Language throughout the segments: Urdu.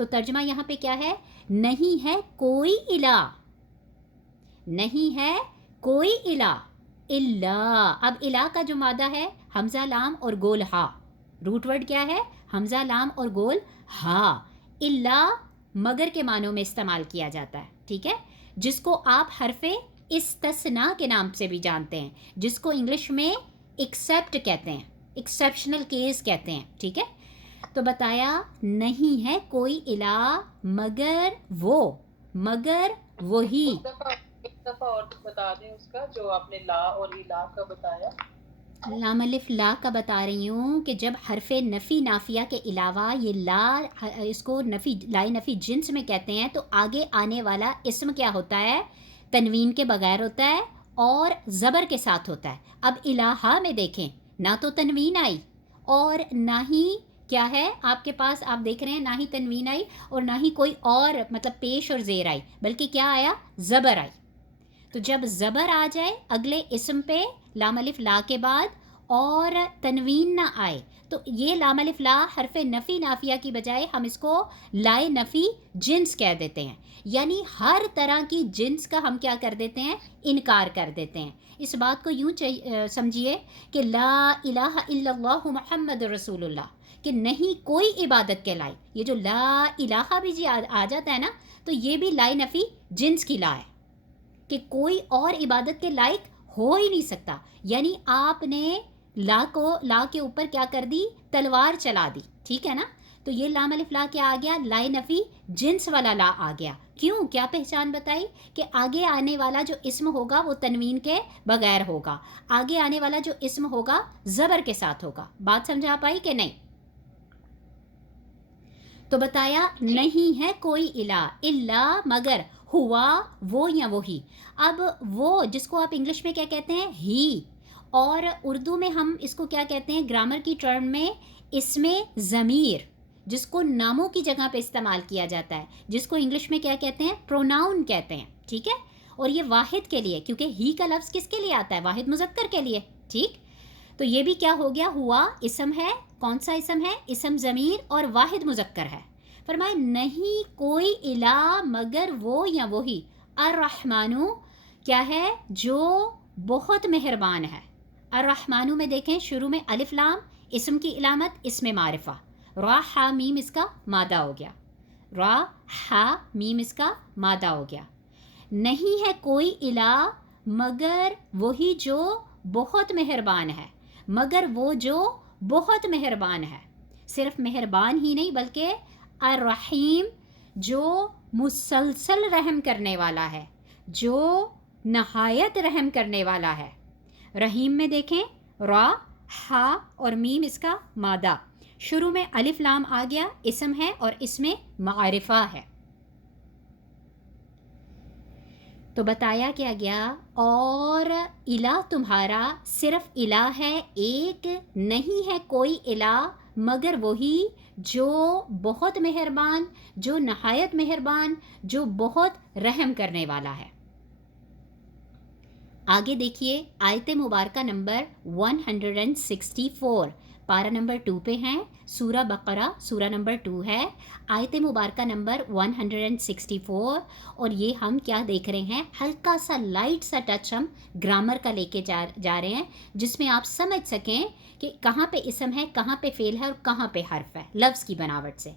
تو ترجمہ یہاں پہ کیا ہے؟ نہیں ہے کوئی الہ، نہیں ہے کوئی الہ الا. اب الہ کا جو مادہ ہے حمزہ لام اور گول ہا، روٹ ورڈ کیا ہے؟ حمزہ لام اور گول ہا. الا مگر کے معنوں میں استعمال کیا جاتا ہے، ٹھیک ہے، جس کو آپ حرف استثناء کے نام سے بھی جانتے ہیں، جس کو انگلش میں ایکسیپٹ کہتے ہیں، ایکسیپشنل کیس کہتے ہیں، ٹھیک ہے. تو بتایا نہیں ہے کوئی الہ مگر وہ، مگر وہی. ایک دفعہ اور بتا دیں اس کا جو آپ نے لا اور الہ کا بتایا. لام الف لا کا بتا رہی ہوں کہ جب حرف نفی نافیہ کے علاوہ یہ لا، اس کو نفی، لائے نفی جنس میں کہتے ہیں، تو آگے آنے والا اسم کیا ہوتا ہے؟ تنوین کے بغیر ہوتا ہے اور زبر کے ساتھ ہوتا ہے. اب الہا میں دیکھیں، نہ تو تنوین آئی اور نہ ہی کیا ہے آپ کے پاس، آپ دیکھ رہے ہیں نہ ہی تنوین آئی اور نہ ہی کوئی اور مطلب پیش اور زیر آئی، بلکہ کیا آیا؟ زبر آئی. تو جب زبر آ جائے اگلے اسم پہ لام الف لا کے بعد اور تنوین نہ آئے، تو یہ لام الف لا حرف نفی نافیہ کی بجائے ہم اس کو لائے نفی جنس کہہ دیتے ہیں، یعنی ہر طرح کی جنس کا ہم کیا کر دیتے ہیں؟ انکار کر دیتے ہیں. اس بات کو یوں سمجھیے کہ لا الہ الا اللہ محمد رسول اللہ، کہ نہیں کوئی عبادت کے لائق. یہ جو لا الہ بھی جی آ جاتا ہے نا، تو یہ بھی لائے نفی جنس کی لا ہے کہ کوئی اور عبادت کے لائق ہو ہی نہیں سکتا. یعنی آپ نے لا کے اوپر کیا کر دی؟ تلوار چلا دی، ٹھیک ہے نا. تو یہ لام الف لا کیا آ گیا؟ لائے نفی جنس والا لا آ گیا. کیوں؟ کیا پہچان بتائی؟ کہ آگے آنے والا جو اسم ہوگا وہ تنوین کے بغیر ہوگا، آگے آنے والا جو اسم ہوگا زبر کے ساتھ ہوگا. بات سمجھا پائی کہ نہیں؟ تو بتایا نہیں ہے کوئی الہ الا مگر ہوا وہ یا وہی. اب وہ جس کو آپ انگلش میں کیا کہتے ہیں؟ ہی، اور اردو میں ہم اس کو کیا کہتے ہیں گرامر کی ٹرم میں؟ اسم ضمیر، جس کو ناموں کی جگہ پہ استعمال کیا جاتا ہے، جس کو انگلش میں کیا کہتے ہیں؟ پروناؤن کہتے ہیں، ٹھیک ہے. اور یہ واحد کے لیے، کیونکہ ہی کا لفظ کس کے لیے آتا ہے؟ واحد مذکر کے لیے، ٹھیک. تو یہ بھی کیا ہو گیا؟ ہوا اسم ہے. کون سا اسم ہے؟ اسم ضمیر اور واحد مذکر ہے. فرمائے نہیں کوئی الہ مگر وہ یا وہی. الرحمن کیا ہے؟ جو بہت مہربان ہے. الرحمن میں دیکھیں شروع میں الف لام، اسم کی علامت اسم معرفہ، را ہا میم اس کا مادہ ہو گیا، را ہا میم اس کا مادہ ہو گیا. نہیں ہے کوئی الہ مگر وہی جو بہت مہربان ہے، مگر وہ جو بہت مہربان ہے. صرف مہربان ہی نہیں بلکہ الرحیم، جو مسلسل رحم کرنے والا ہے، جو نہایت رحم کرنے والا ہے. رحیم میں دیکھیں را ہا اور میم اس کا مادہ، شروع میں الف لام آ گیا، اسم ہے اور اس میں معرفہ ہے. تو بتایا کیا گیا؟ اور الہ تمہارا صرف الہ ہے ایک، نہیں ہے کوئی الہ مگر وہی جو بہت مہربان، جو نہایت مہربان، جو بہت رحم کرنے والا ہے. آگے دیکھیے آیت مبارکہ نمبر 164، پارہ نمبر 2 پہ ہیں، سورہ بقرہ سورہ نمبر 2 ہے، آیت مبارکہ نمبر 164. اور یہ ہم کیا دیکھ رہے ہیں؟ ہلکا سا لائٹ سا ٹچ ہم گرامر کا لے کے جا رہے ہیں، جس میں آپ سمجھ سکیں کہ کہاں پہ اسم ہے، کہاں پہ فعل ہے اور کہاں پہ حرف ہے لفظ کی بناوٹ سے.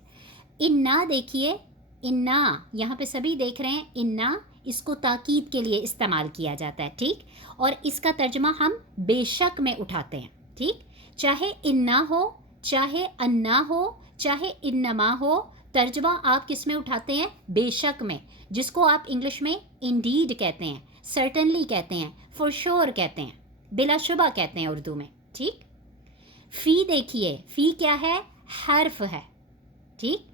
انا دیکھیے، انا یہاں پہ سبھی دیکھ رہے ہیں، انا اس کو تاکید کے لیے استعمال کیا جاتا ہے، ٹھیک. اور اس کا ترجمہ ہم بے شک میں اٹھاتے ہیں، ٹھیک. چاہے انا ہو، چاہے انا ہو، چاہے انما ہو، ترجمہ آپ کس میں اٹھاتے ہیں؟ بے شک میں، جس کو آپ انگلش میں انڈیڈ کہتے ہیں، سرٹنلی کہتے ہیں، فور شور کہتے ہیں، بلا شبہ کہتے ہیں اردو میں، ٹھیک. فی دیکھیے، فی کیا ہے؟ حرف ہے، ٹھیک.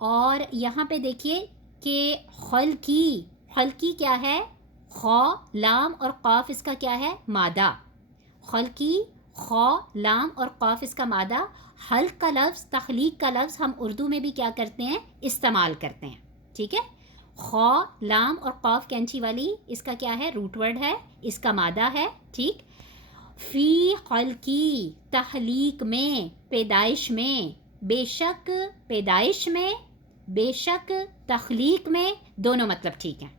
اور یہاں پہ دیکھیے کہ خلقی، خلقی کیا ہے؟ خا لام اور قاف اس کا کیا ہے؟ مادہ. خلقی، خا لام اور قاف اس کا مادہ. خلق کا لفظ، تخلیق کا لفظ ہم اردو میں بھی کیا کرتے ہیں؟ استعمال کرتے ہیں، ٹھیک ہے. خا لام اور قاف کینچی والی اس کا کیا ہے؟ روٹ ورڈ ہے، اس کا مادہ ہے، ٹھیک. فی خلقی، تخلیق میں، پیدائش میں، بے شک پیدائش میں، بے شک تخلیق میں دونوں مطلب ٹھیک ہیں.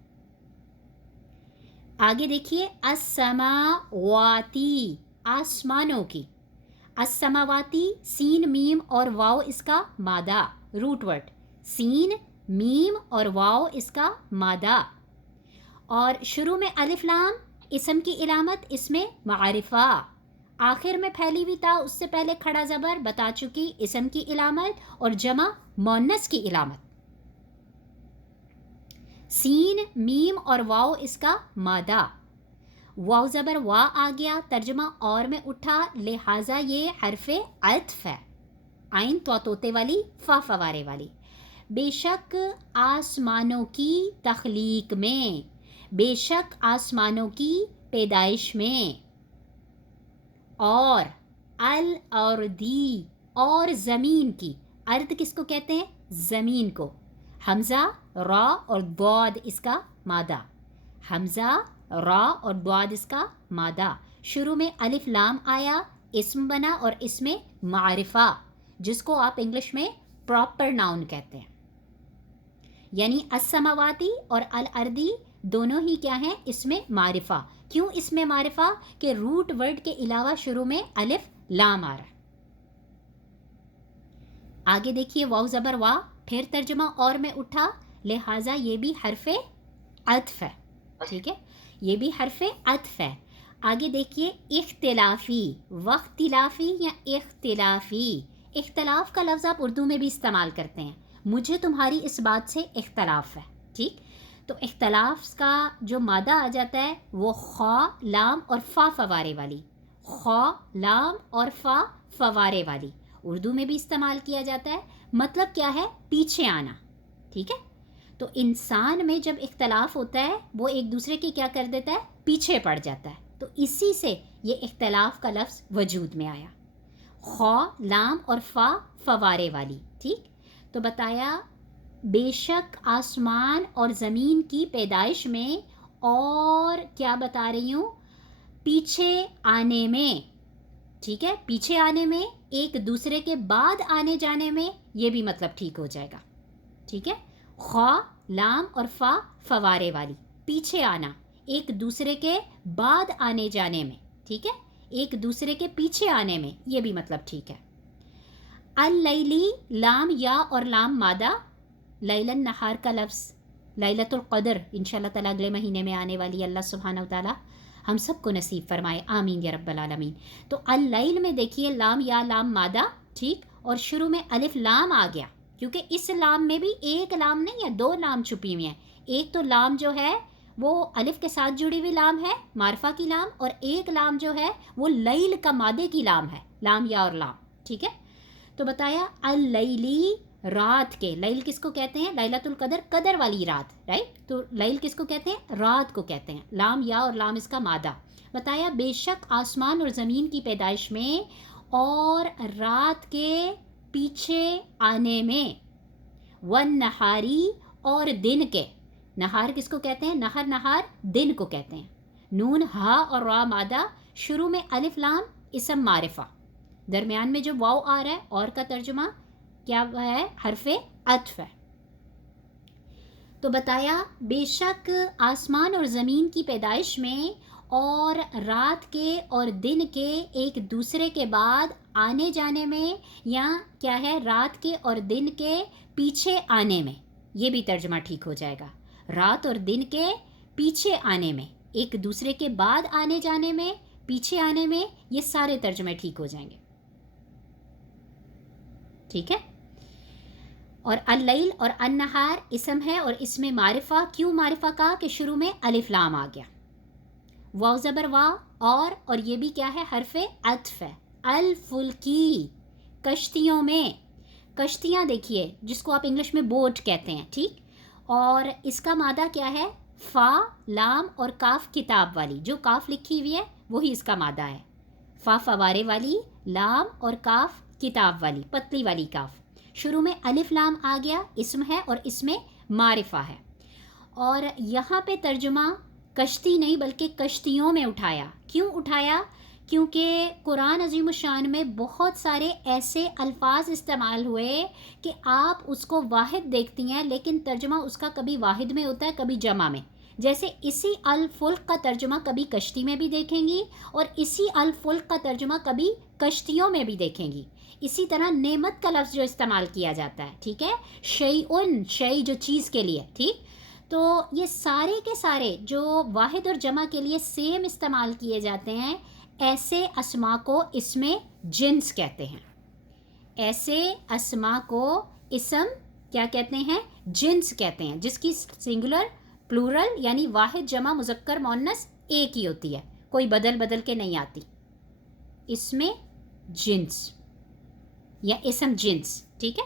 آگے دیکھیے السماواتی آسمانوں کی. السماواتی سین میم اور واو اس کا مادہ روٹ ورڈ. سین میم اور واو اس کا مادہ. اور شروع میں الف لام اسم کی علامت اس میں معرفہ. آخر میں پھیلی ہوئی تا اس سے پہلے کھڑا زبر بتا چکی اسم کی علامت اور جمع مؤنث کی علامت. سین میم اور واو اس کا مادہ. واو زبر وا آ گیا ترجمہ اور میں اٹھا لہٰذا یہ حرف عطف ہے. عین تو طوطے والی فا فوارے والی. بے شک آسمانوں کی تخلیق میں. بے شک آسمانوں کی پیدائش میں. اور الارضی اور زمین کی. ارض کس کو کہتے ہیں؟ زمین کو. حمزہ را اور ضاد اس کا مادہ. حمزہ را اور ضاد اس کا مادہ. شروع میں الف لام آیا اسم بنا اور اس میں معرفہ جس کو آپ انگلش میں پراپر ناؤن کہتے ہیں. یعنی السماواتی اور الارضی دونوں ہی کیا ہیں؟ اس میں معرفہ. کیوں اس میں معرفہ؟ کہ روٹ ورڈ کے علاوہ شروع میں الف لام آ رہا ہے. آگے دیکھیے واو زبر وا پھر ترجمہ اور میں اٹھا لہٰذا یہ بھی حرف عطف ہے. ٹھیک ہے یہ بھی حرف عطف ہے. آگے دیکھیے اختلافی واختلافی یا اختلافی. اختلاف کا لفظ آپ اردو میں بھی استعمال کرتے ہیں. مجھے تمہاری اس بات سے اختلاف ہے. ٹھیک تو اختلاف کا جو مادہ آ جاتا ہے وہ خا لام اور فا فوارے والی. خا لام اور فا فوارے والی اردو میں بھی استعمال کیا جاتا ہے. مطلب کیا ہے؟ پیچھے آنا. ٹھیک ہے تو انسان میں جب اختلاف ہوتا ہے وہ ایک دوسرے کی کیا کر دیتا ہے؟ پیچھے پڑ جاتا ہے. تو اسی سے یہ اختلاف کا لفظ وجود میں آیا. خا لام اور فا فوارے والی. ٹھیک تو بتایا بے شک آسمان اور زمین کی پیدائش میں اور کیا بتا رہی ہوں؟ پیچھے آنے میں. ٹھیک ہے پیچھے آنے میں ایک دوسرے کے بعد آنے جانے میں یہ بھی مطلب ٹھیک ہو جائے گا. ٹھیک ہے خا لام اور فا فوارے والی پیچھے آنا ایک دوسرے کے بعد آنے جانے میں. ٹھیک ہے ایک دوسرے کے پیچھے آنے میں یہ بھی مطلب ٹھیک ہے. اللیلی لام یا اور لام مادہ. لیلن نہار کا لفظ لیلۃ القدر انشاءاللہ تعالیٰ اگلے مہینے میں آنے والی. اللہ سبحانہ و تعالیٰ ہم سب کو نصیب فرمائے آمین یا رب العالمین. تو اللیل میں دیکھیے لام یا لام مادہ. ٹھیک اور شروع میں الف لام آ گیا کیونکہ اس لام میں بھی ایک لام نہیں ہے دو لام چھپی ہوئی ہیں. ایک تو لام جو ہے وہ الف کے ساتھ جڑی ہوئی لام ہے معرفہ کی لام اور ایک لام جو ہے وہ لیل کا مادے کی لام ہے لام یا اور لام. ٹھیک ہے تو بتایا اللیلی رات کے. لیل کس کو کہتے ہیں؟ لیلۃ القدر قدر والی رات. رائٹ تو لیل کس کو کہتے ہیں؟ رات کو کہتے ہیں. لام یا اور لام اس کا مادہ. بتایا بے شک آسمان اور زمین کی پیدائش میں اور رات کے پیچھے آنے میں. والنہاری اور دن کے. نہار کس کو کہتے ہیں؟ نہر نہار دن کو کہتے ہیں. نون ہا اور را مادہ. شروع میں الف لام اسم معرفہ. درمیان میں جو واو آ رہا ہے اور کا ترجمہ کیا ہے؟ حرف عطف ہے. تو بتایا بے شک آسمان اور زمین کی پیدائش میں اور رات کے اور دن کے ایک دوسرے کے بعد آنے جانے میں یا کیا ہے رات کے اور دن کے پیچھے آنے میں یہ بھی ترجمہ ٹھیک ہو جائے گا. رات اور دن کے پیچھے آنے میں ایک دوسرے کے بعد آنے جانے میں پیچھے آنے میں یہ سارے ترجمے ٹھیک ہو جائیں گے. ٹھیک ہے اور اللیل اور النہار اسم ہے اور اس میں معرفہ. کیوں معرفہ کا؟ کہ شروع میں الف لام آ گیا. واو زبر وا اور یہ بھی کیا ہے؟ حرف عطف ہے. الفلکی کشتیوں میں. کشتیاں دیکھیے جس کو آپ انگلش میں بوٹ کہتے ہیں. ٹھیک اور اس کا مادہ کیا ہے؟ فا لام اور کاف کتاب والی. جو کاف لکھی ہوئی ہے وہی اس کا مادہ ہے. فا فوارے والی لام اور کاف کتاب والی پتلی والی کاف. شروع میں الف لام آ گیا اسم ہے اور اس میں معرفہ ہے. اور یہاں پہ ترجمہ کشتی نہیں بلکہ کشتیوں میں اٹھایا. کیوں اٹھایا؟ کیونکہ قرآن عظیم الشان میں بہت سارے ایسے الفاظ استعمال ہوئے کہ آپ اس کو واحد دیکھتی ہیں لیکن ترجمہ اس کا کبھی واحد میں ہوتا ہے کبھی جمع میں. جیسے اسی الفلق کا ترجمہ کبھی کشتی میں بھی دیکھیں گی اور اسی الفلق کا ترجمہ کبھی کشتیوں میں بھی دیکھیں گی. اسی طرح نعمت کا لفظ جو استعمال کیا جاتا ہے, ٹھیک ہے, شیئن, شیء جو چیز کے لیے, ٹھیک. تو یہ سارے کے سارے جو واحد اور جمع کے لیے سیم استعمال کیے جاتے ہیں, ایسے اسما کو اسم جنس کہتے ہیں. ایسے اسما کو اسم کیا کہتے ہیں؟ جنس کہتے ہیں, جس کی سنگولر پلورل یعنی واحد جمع مذکر مؤنث ایک ہی ہوتی ہے, کوئی بدل بدل کے نہیں آتی. اسم جنس یا اسم جنس, ٹھیک ہے.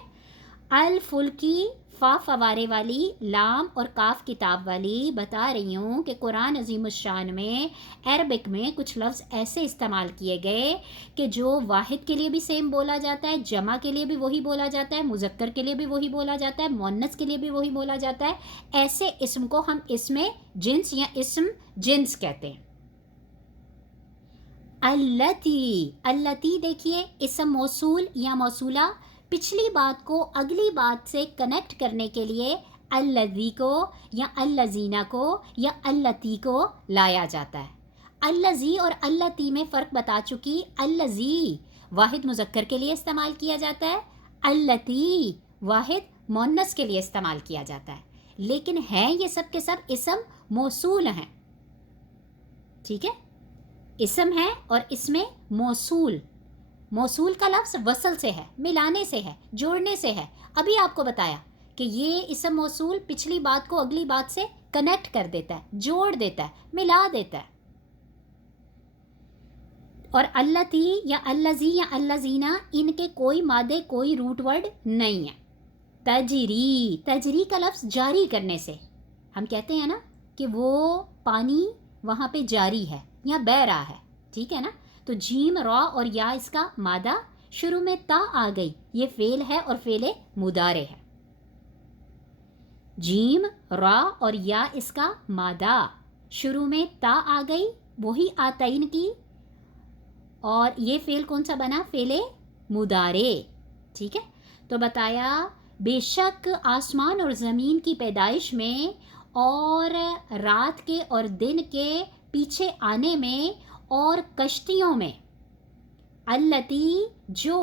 الفلکی فا فوارے والی, لام اور کاف کتاب والی. بتا رہی ہوں کہ قرآن عظیم الشان میں عربک میں کچھ لفظ ایسے استعمال کیے گئے کہ جو واحد کے لیے بھی سیم بولا جاتا ہے, جمع کے لیے بھی وہی بولا جاتا ہے, مذکر کے لیے بھی وہی بولا جاتا ہے, مؤنث کے لیے بھی وہی بولا جاتا ہے. ایسے اسم کو ہم اسم جنس یا اسم جنس کہتے ہیں. اللتی, اللتی دیکھیے اسم موصول یا موصولہ, پچھلی بات کو اگلی بات سے کنیکٹ کرنے کے لیے الذی کو یا الذین کو یا اللتی کو لایا جاتا ہے. الذی اور اللتی میں فرق بتا چکی. الذی واحد مذکر کے لیے استعمال کیا جاتا ہے, اللتی واحد مؤنث کے لیے استعمال کیا جاتا ہے, لیکن ہیں یہ سب کے سب اسم موصول ہیں, ٹھیک ہے. اسم ہے اور اس میں موصول, موصول کا لفظ وصل سے ہے, ملانے سے ہے, جوڑنے سے ہے. ابھی آپ کو بتایا کہ یہ اسم موصول پچھلی بات کو اگلی بات سے کنیکٹ کر دیتا ہے, جوڑ دیتا ہے, ملا دیتا ہے. اور اللتی یا الذی یا الذین, ان کے کوئی مادے کوئی روٹ ورڈ نہیں ہے. تجری, تجری کا لفظ جاری کرنے سے, ہم کہتے ہیں نا کہ وہ پانی وہاں پہ جاری ہے یا بہہ رہا ہے, ٹھیک ہے نا. تو جیم را اور یا اس کا مادہ, شروع میں تا آ گئی, یہ فعل ہے اور فعل مضارع ہے. جیم را اور یا اس کا مادہ, شروع میں تا آ گئی, وہی آتین کی, اور یہ فعل کون سا بنا؟ فعل مضارع, ٹھیک ہے. تو بتایا بے شک آسمان اور زمین کی پیدائش میں اور رات کے اور دن کے پیچھے آنے میں اور کشتیوں میں, اللتی جو,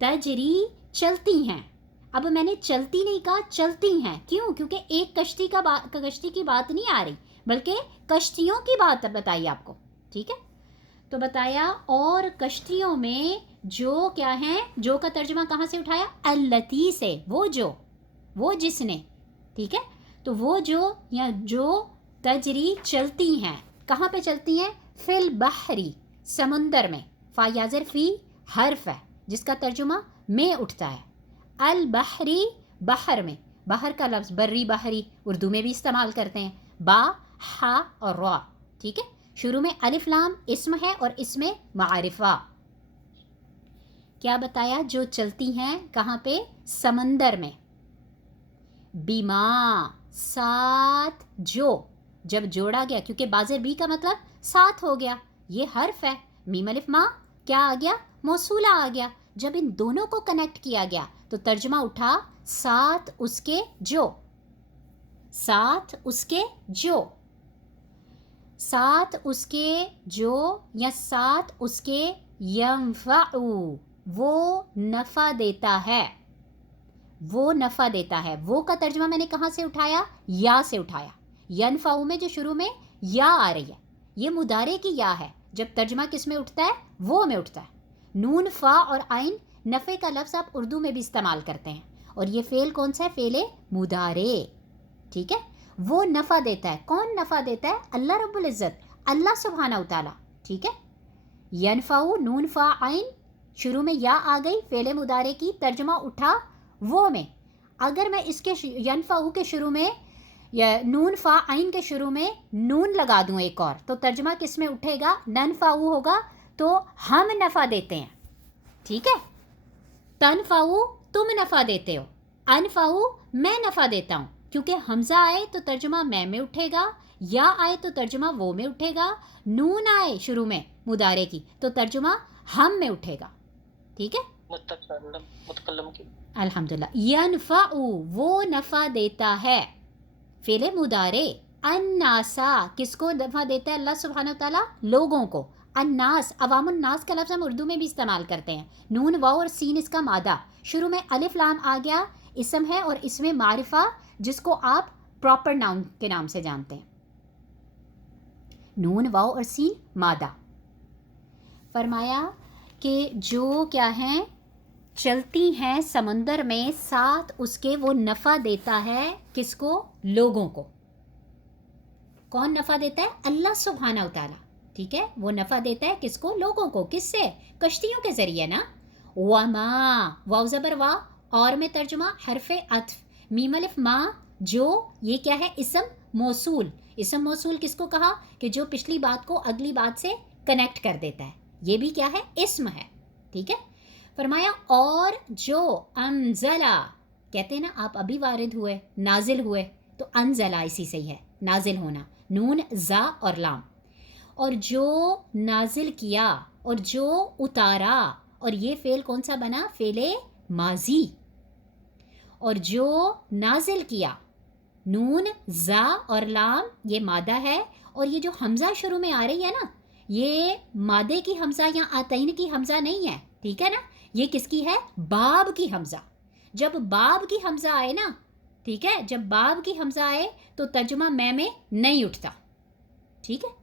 تجری چلتی ہیں. اب میں نے چلتی نہیں کہا, چلتی ہیں. کیوں؟ کیونکہ ایک کشتی کی بات نہیں آ رہی, بلکہ کشتیوں کی بات بتائی آپ کو, ٹھیک ہے. تو بتایا اور کشتیوں میں جو کیا ہیں, جو کا ترجمہ کہاں سے اٹھایا؟ اللتی سے, وہ جو, وہ جس نے, ٹھیک ہے. تو وہ جو یا جو تجری چلتی ہیں, کہاں پہ چلتی ہیں؟ فی البحری, سمندر میں. فا یازر فی حرف ہے جس کا ترجمہ میں اٹھتا ہے. البحری بحر میں, بحر کا لفظ بری بحری اردو میں بھی استعمال کرتے ہیں, با ہا اور را, ٹھیک ہے. شروع میں الف لام اسم ہے اور اس میں معرفہ. کیا بتایا؟ جو چلتی ہیں کہاں پہ؟ سمندر میں. بیما, ساتھ جو, جب جوڑا گیا, کیونکہ بازر بی کا مطلب ساتھ ہو گیا, یہ حرف ہے. میم الف ما کیا آ گیا؟ موصولہ آ گیا. جب ان دونوں کو کنیکٹ کیا گیا تو ترجمہ اٹھا ساتھ اس کے جو, ساتھ اس کے جو, ساتھ اس کے جو یا ساتھ اس کے ینفع, وہ نفع دیتا ہے, وہ نفع دیتا ہے. وہ کا ترجمہ میں نے کہاں سے اٹھایا؟ یا سے اٹھایا. ینفع میں جو شروع میں یا آ رہی ہے, یہ مضارع کی یا ہے. جب ترجمہ کس میں اٹھتا ہے؟ وہ میں اٹھتا ہے. نون فا اور عین نفع کا لفظ آپ اردو میں بھی استعمال کرتے ہیں, اور یہ فعل کون سا ہے؟ فعل مضارع, ٹھیک ہے. وہ نفع دیتا ہے. کون نفع دیتا ہے؟ اللہ رب العزت, اللہ سبحانہ و تعالیٰ, ٹھیک ہے. ینفع, نون فا عین, شروع میں یا آ گئی فعل مضارع کی, ترجمہ اٹھا وہ میں. اگر میں اس کے ینفع کے شروع میں یا نون فا عین کے شروع میں نون لگا دوں ایک اور, تو ترجمہ کس میں اٹھے گا؟ ننفع ہوگا. تو ہم نفع دیتے ہیں, ٹھیک ہے. تنفع تم نفع دیتے ہو, انفع میں نفع دیتا ہوں. کیونکہ حمزہ آئے تو ترجمہ میں اٹھے گا, یا آئے تو ترجمہ وہ میں اٹھے گا، نون آئے شروع میں مضارع کی تو ترجمہ ہم میں اٹھے گا. ٹھیک ہے، متکلم کی. الحمدللہ. ینفع وہ نفع دیتا ہے، فعل مضارع. الناسا کس کو نفع دیتا ہے اللہ سبحانہ وتعالیٰ؟ لوگوں کو. الناس عوام الناس کا لفظ ہم اردو میں بھی استعمال کرتے ہیں. نون واو اور سین اس کا مادہ، شروع میں الف لام آ گیا، اسم ہے اور اس میں معرفہ جس کو آپ پراپر ناؤن کے نام سے جانتے ہیں. نون واو اور سین مادہ. فرمایا کہ جو کیا ہیں چلتی ہیں سمندر میں ساتھ اس کے وہ نفع دیتا ہے کس کو؟ لوگوں کو. کون نفع دیتا ہے؟ اللہ سبحانہ وتعالیٰ. ٹھیک ہے، وہ نفع دیتا ہے کس کو؟ لوگوں کو. کس سے؟ کشتیوں کے ذریعے نا. وما واو زبر وا، اور میں ترجمہ حرف عطف، میم الف ما، جو یہ کیا ہے؟ اسم موصول. اسم موصول کس کو کہا؟ کہ جو پچھلی بات کو اگلی بات سے کنیکٹ کر دیتا ہے. یہ بھی کیا ہے؟ اسم ہے. ٹھیک ہے. فرمایا اور جو انزلہ، کہتے ہیں نا آپ ابھی وارد ہوئے، نازل ہوئے، تو انزلہ اسی سے ہی ہے نازل ہونا، نون زا اور لام. اور جو نازل کیا اور جو اتارا، اور یہ فعل کون سا بنا؟ فعل ماضی. اور جو نازل کیا، نون زا اور لام یہ مادہ ہے. اور یہ جو حمزہ شروع میں آ رہی ہے نا، یہ مادے کی حمزہ یا آتین کی حمزہ نہیں ہے. ٹھیک ہے نا، یہ کس کی ہے؟ باب کی حمزہ. جب باب کی حمزہ آئے نا، ٹھیک ہے، جب باب کی حمزہ آئے تو ترجمہ میں نہیں اٹھتا. ٹھیک ہے،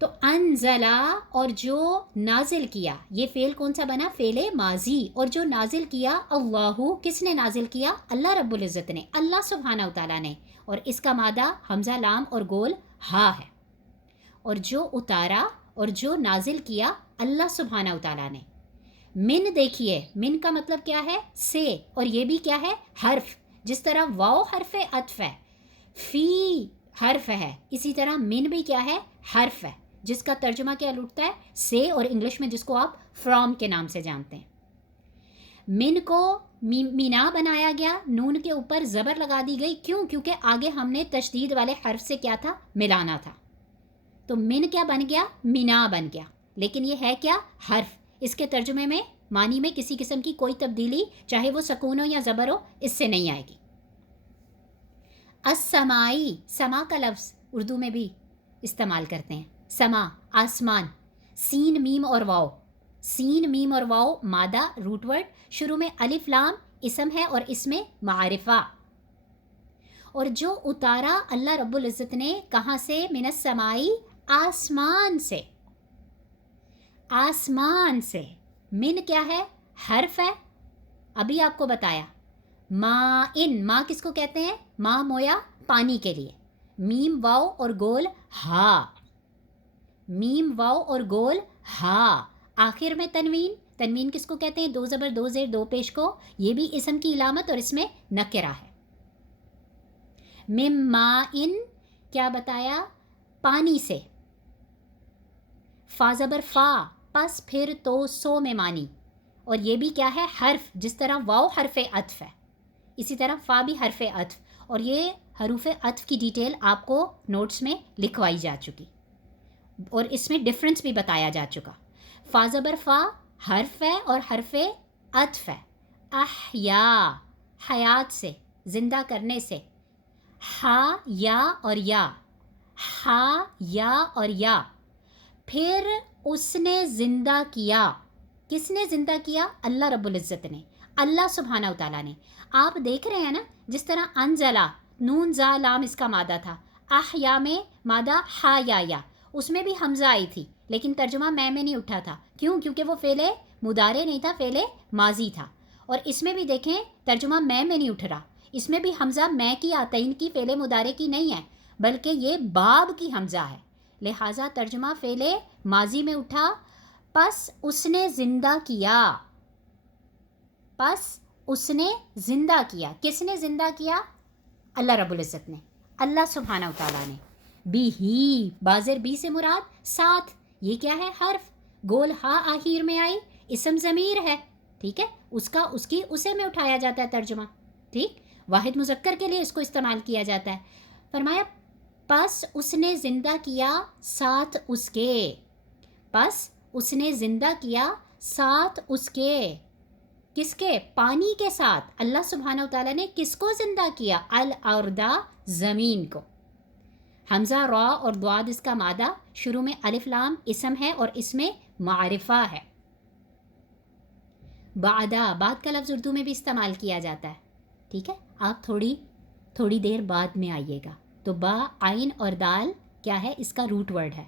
تو انزلہ اور جو نازل کیا، یہ فعل کون سا بنا؟ فعل ماضی. اور جو نازل کیا اللہ، کس نے نازل کیا؟ اللہ رب العزت نے، اللہ سبحانہ وتعالیٰ نے. اور اس کا مادہ حمزہ لام اور گول ہا ہے. اور جو اتارا اور جو نازل کیا اللہ سبحانہ وتعالیٰ نے. من دیکھیے، من کا مطلب کیا ہے؟ سے. اور یہ بھی کیا ہے؟ حرف. جس طرح واو حرف عطف ہے، فی حرف ہے، اسی طرح من بھی کیا ہے؟ حرف ہے، جس کا ترجمہ کیا لوٹتا ہے؟ سے، اور انگلش میں جس کو آپ فرام کے نام سے جانتے ہیں. من کو مینا بنایا گیا، نون کے اوپر زبر لگا دی گئی. کیوں؟ کیونکہ آگے ہم نے تشدید والے حرف سے کیا تھا؟ ملانا تھا. تو من کیا بن گیا؟ مینا بن گیا. لیکن یہ ہے کیا؟ حرف. اس کے ترجمے میں معنی میں کسی قسم کی کوئی تبدیلی، چاہے وہ سکون ہو یا زبر ہو، اس سے نہیں آئے گی. السمائی، سما کا لفظ اردو میں بھی استعمال کرتے ہیں. سما آسمان. سین میم اور واو، سین میم اور واو مادہ روٹ ورڈ، شروع میں الف لام اسم ہے اور اس میں معرفہ. اور جو اتارا اللہ رب العزت نے کہاں سے؟ من السمائی، آسمان سے. آسمان سے. من کیا ہے؟ حرف ہے، ابھی آپ کو بتایا. ما ان، ماں کس کو کہتے ہیں؟ ماں مویا پانی کے لیے. میم واو اور گول ہا، میم واو اور گول ہا. آخر میں تنوین، تنوین کس کو کہتے ہیں؟ دو زبر دو زیر دو پیش کو. یہ بھی اسم کی علامت اور اس میں نکرہ ہے. مم ما ان کیا بتایا؟ پانی سے. فا زبر فا، پس پھر تو سو میں مانی. اور یہ بھی کیا ہے؟ حرف. جس طرح واو حرف عطف ہے، اسی طرح فا بھی حرف عطف. اور یہ حروف عطف کی ڈیٹیل آپ کو نوٹس میں لکھوائی جا چکی اور اس میں ڈفرنس بھی بتایا جا چکا. فا زبر فا حرف ہے اور حرف عطف ہے. احیا، حیات سے، زندہ کرنے سے. ہا یا اور یا، ہا یا اور یا. پھر اس نے زندہ کیا. کس نے زندہ کیا؟ اللہ رب العزت نے، اللہ سبحانہ وتعالیٰ نے. آپ دیکھ رہے ہیں نا، جس طرح انزلہ نون زا لام اس کا مادہ تھا، احیا میں مادہ ہا یا، اس میں بھی حمزہ آئی تھی لیکن ترجمہ میں نہیں اٹھا تھا. کیوں؟ کیونکہ وہ فعل مضارع نہیں تھا، فعل ماضی تھا. اور اس میں بھی دیکھیں ترجمہ میں نہیں اٹھ رہا، اس میں بھی حمزہ میں کی آتین کی فعل مضارع کی نہیں ہے بلکہ یہ باب کی حمزہ ہے. لہٰذا ترجمہ فعل ماضی میں اٹھا. پس اس نے زندہ کیا، پس اس نے زندہ کیا. کس نے زندہ کیا؟ اللہ رب العزت نے، اللہ سبحانہ وتعالیٰ نے. بی ہی، بازر بی سے مراد ساتھ. یہ کیا ہے؟ حرف. گول ہا آخر میں آئی، اسم ضمیر ہے. ٹھیک ہے، اس کا اس کی اسے میں اٹھایا جاتا ہے ترجمہ. ٹھیک، واحد مذکر کے لیے اس کو استعمال کیا جاتا ہے. فرمایا پس اس نے زندہ کیا ساتھ اس کے، پس اس نے زندہ کیا ساتھ اس کے، کس کے؟ پانی کے ساتھ۔ اللہ سبحانہ و تعالیٰ نے کس کو زندہ کیا؟ الارض، زمین کو۔ حمزہ را اور ضاد اس کا مادہ، شروع میں الف لام اسم ہے اور اس میں معرفہ ہے۔ بعدا، بعد کا لفظ اردو میں بھی استعمال کیا جاتا ہے، ٹھیک ہے؟ آپ تھوڑی دیر بعد میں آئیے گا تو با، عین اور دال کیا ہے؟ اس کا روٹ ورڈ ہے،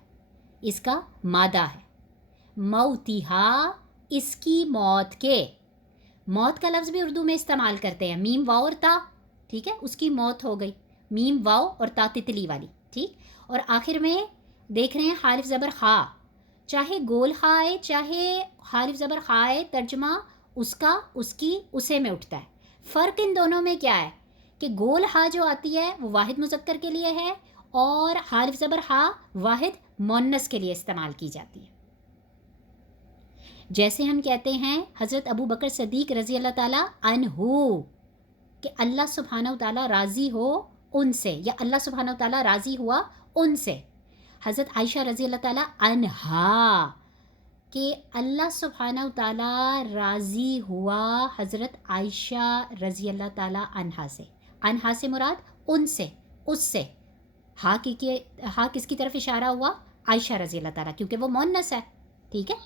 اس کا مادہ ہے۔ موتیہا، اس کی موت کے، موت کا لفظ بھی اردو میں استعمال کرتے ہیں، میم واو اور تا، ٹھیک ہے؟ اس کی موت ہو گئی، میم واو اور تا تتلی والی، ٹھیک؟ اور آخر میں دیکھ رہے ہیں حالف زبر خا، چاہے گول خا آئے چاہے حالف زبر خا آئے، ترجمہ اس کا، اس کی، اسے میں اٹھتا ہے۔ فرق ان دونوں میں کیا ہے کہ گول ہا جو آتی ہے وہ واحد مذکر کے لیے ہے اور حالف زبر ہا واحد مونس کے لیے استعمال کی جاتی ہے۔ جیسے ہم کہتے ہیں حضرت ابو بکر صدیق رضی اللہ تعالیٰ عنہ کہ اللہ سبحانہ و تعالیٰ راضی ہو ان سے، یا اللہ سبحانہ و تعالیٰ راضی ہوا ان سے۔ حضرت عائشہ رضی اللہ تعالیٰ عنہا کہ اللہ سبحانہ و تعالیٰ راضی ہوا حضرت عائشہ رضی اللہ تعالیٰ عنہا سے، عنہا سے مراد ان سے، اس سے۔ ہا کس کی طرف اشارہ ہوا؟ عائشہ رضی اللہ تعالیٰ، کیونکہ وہ مونس ہے، ٹھیک ہے؟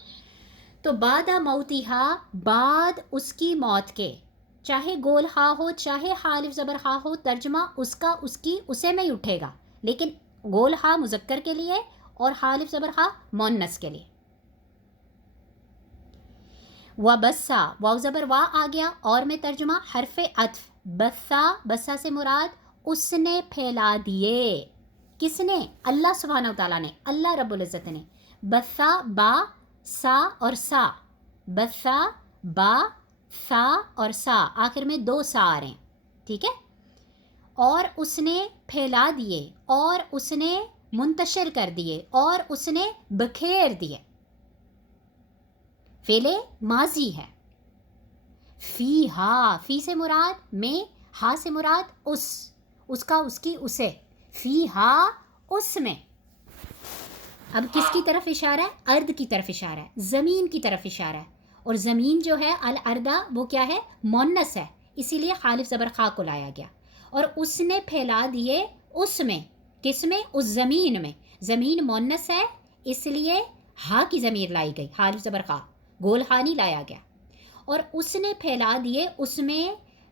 تو بعد موتیہا، بعد اس کی موت کے، چاہے گول ہا ہو چاہے حالف زبر ہا ہو، ترجمہ اس کا، اس کی، اسے میں ہی اٹھے گا، لیکن گول ہا مذکر کے لیے اور حالف زبر ہا مونس کے لیے۔ وبسا، واو زبر وا آ گیا، اور میں ترجمہ حرف عطف، بسا، بسا سے مراد اس نے پھیلا دیے، کس نے؟ اللہ سبحانہ و تعالیٰ نے، اللہ رب العزت نے۔ بسا، با، سا اور سا، بسا، با، سا اور سا، آخر میں دو سا آ رہے ہیں، ٹھیک ہے؟ اور اس نے پھیلا دیے، اور اس نے منتشر کر دیے، اور اس نے بکھیر دیے۔ فعل ماضی ہے۔ فی ہا، فی سے مراد میں، ہا سے مراد اس کا، اس کی، اسے، فی ہا، اس میں۔ اب کس کی طرف اشارہ ہے؟ ارد کی طرف اشارہ ہے، زمین کی طرف اشارہ ہے، اور زمین جو ہے الارض وہ کیا ہے؟ مونس ہے، اسی لیے خالف زبر خا کو لایا گیا۔ اور اس نے پھیلا دیے اس میں، کس میں؟ اس زمین میں۔ زمین مونس ہے اس لیے ہا کی ضمیر لائی گئی، خالف زبر خا، گول ہا نہیں لایا گیا۔ اور اس نے پھیلا دیے اس میں،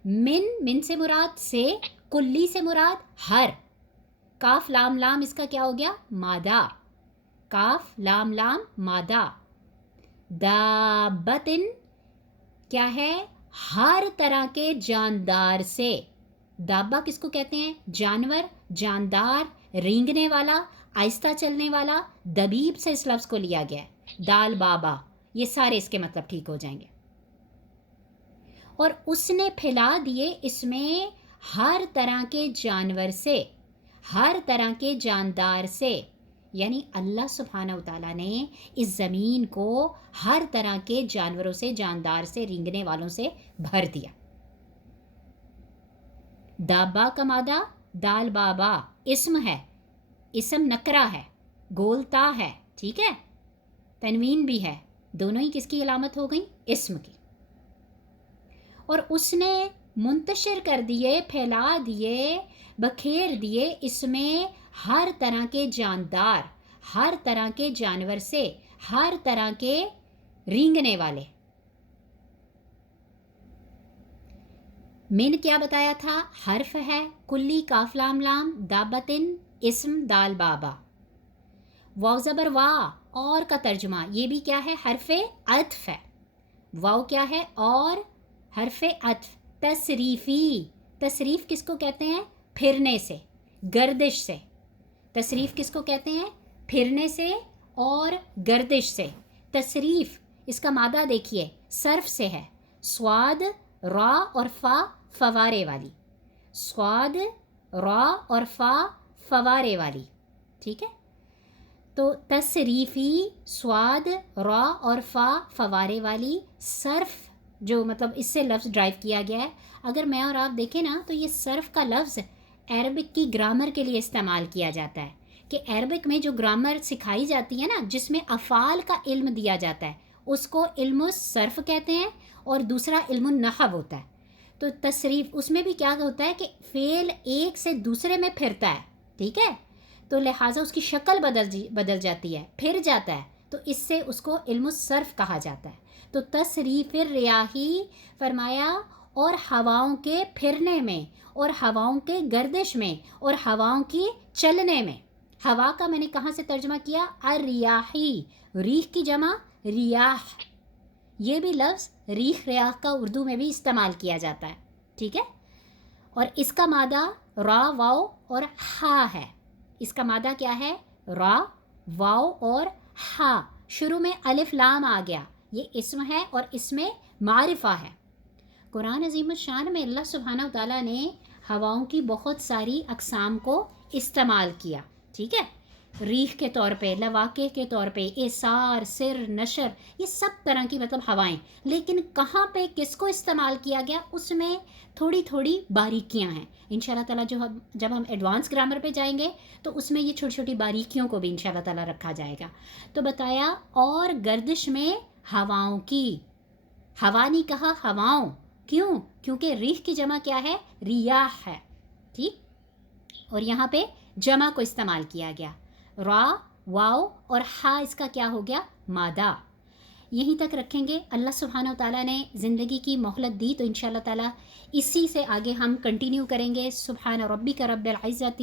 من سے مراد سے، کلی سے مراد ہر، کاف لام لام اس کا کیا ہو گیا؟ مادہ، کاف لام لام مادہ۔ دابتن کیا ہے؟ ہر طرح کے جاندار سے۔ دابہ کس کو کہتے ہیں؟ جانور، جاندار، رینگنے والا، آہستہ چلنے والا، دبیب سے اس لفظ کو لیا گیا ہے۔ دال بابا، یہ سارے اس کے مطلب ٹھیک ہو جائیں گے۔ اور اس نے پھیلا دیے اس میں ہر طرح کے جانور سے، ہر طرح کے جاندار سے، یعنی اللہ سبحانہ و تعالیٰ نے اس زمین کو ہر طرح کے جانوروں سے، جاندار سے، رینگنے والوں سے بھر دیا۔ دابا کا مادہ دال بابا، اسم ہے، اسم نکرہ ہے، گولتا ہے، ٹھیک ہے؟ تنوین بھی ہے، دونوں ہی کس کی علامت ہو گئیں؟ اسم کی۔ اور اس نے منتشر کر دیے، پھیلا دیے، بکھیر دیے اس میں ہر طرح کے جاندار، ہر طرح کے جانور سے، ہر طرح کے رینگنے والے۔ من کیا بتایا تھا؟ حرف ہے، کلی کاف لام لام، دابتن اسم دال بابا۔ واو زبر وا، اور کا ترجمہ، یہ بھی کیا ہے؟ حرف عطف ہے۔ واو کیا ہے؟ اور، حرف عطف، تصریفی۔ تصریف کس کو کہتے ہیں؟ پھرنے سے، گردش سے۔ تصریف کس کو کہتے ہیں؟ پھرنے سے اور گردش سے۔ تصریف اس کا مادہ دیکھیے، صرف سے ہے، سواد، را اور فا فوارے والی، سواد، را اور فا فوارے والی، ٹھیک ہے؟ تو تصریفی، سواد، را اور فا فوارے والی، صرف جو مطلب اس سے لفظ ڈرائیو کیا گیا ہے۔ اگر میں اور آپ دیکھیں نا تو یہ صرف کا لفظ عربک کی گرامر کے لیے استعمال کیا جاتا ہے کہ عربک میں جو گرامر سکھائی جاتی ہے نا، جس میں افعال کا علم دیا جاتا ہے، اس کو علم الصرف کہتے ہیں، اور دوسرا علم النحو ہوتا ہے۔ تو تصریف اس میں بھی کیا ہوتا ہے کہ فعل ایک سے دوسرے میں پھرتا ہے، ٹھیک ہے، تو لہٰذا اس کی شکل بدل جاتی ہے، پھر جاتا ہے، تو اس سے اس کو علم الصرف کہا جاتا ہے۔ تو تصریف ریاحی فرمایا اور ہواؤں کے پھرنے میں، اور ہواؤں کے گردش میں، اور ہواؤں کی چلنے میں۔ ہوا کا میں نے کہاں سے ترجمہ کیا؟ الریاحی، ریح کی جمع ریاح، یہ بھی لفظ ریح ریاح کا اردو میں بھی استعمال کیا جاتا ہے، ٹھیک ہے۔ اور اس کا مادہ را، واو اور ہا ہے۔ اس کا مادہ کیا ہے؟ را، واو اور ہا۔ شروع میں الف لام آ گیا، یہ اسم ہے اور اس میں معرفہ ہے۔ قرآن عظیم الشان میں اللہ سبحانہ وتعالیٰ نے ہواؤں کی بہت ساری اقسام کو استعمال کیا، ٹھیک ہے، ریح کے طور پہ، لواقع کے طور پہ، اثار، سر، نشر، یہ سب طرح کی مطلب ہوائیں، لیکن کہاں پہ کس کو استعمال کیا گیا اس میں تھوڑی تھوڑی باریکیاں ہیں۔ ان شاء اللہ تعالیٰ جب ہم ایڈوانس گرامر پہ جائیں گے تو اس میں یہ چھوٹی چھوٹی باریکیوں کو بھی ان شاء اللہ تعالیٰ رکھا جائے گا۔ تو بتایا اور گردش میں ہواؤں کی، ہوا نہیں کہا ہواؤں، کیوں؟ کیونکہ ریح کی جمع کیا ہے؟ ریاح ہے، ٹھیک، اور یہاں پہ جمع کو استعمال کیا گیا، را، واو اور ہا اس کا کیا ہو گیا؟ مادہ۔ یہیں تک رکھیں گے، اللہ سبحانہ و تعالیٰ نے زندگی کی مہلت دی تو انشاءاللہ تعالیٰ اسی سے آگے ہم کنٹینیو کریں گے۔ سبحان ربک رب العزت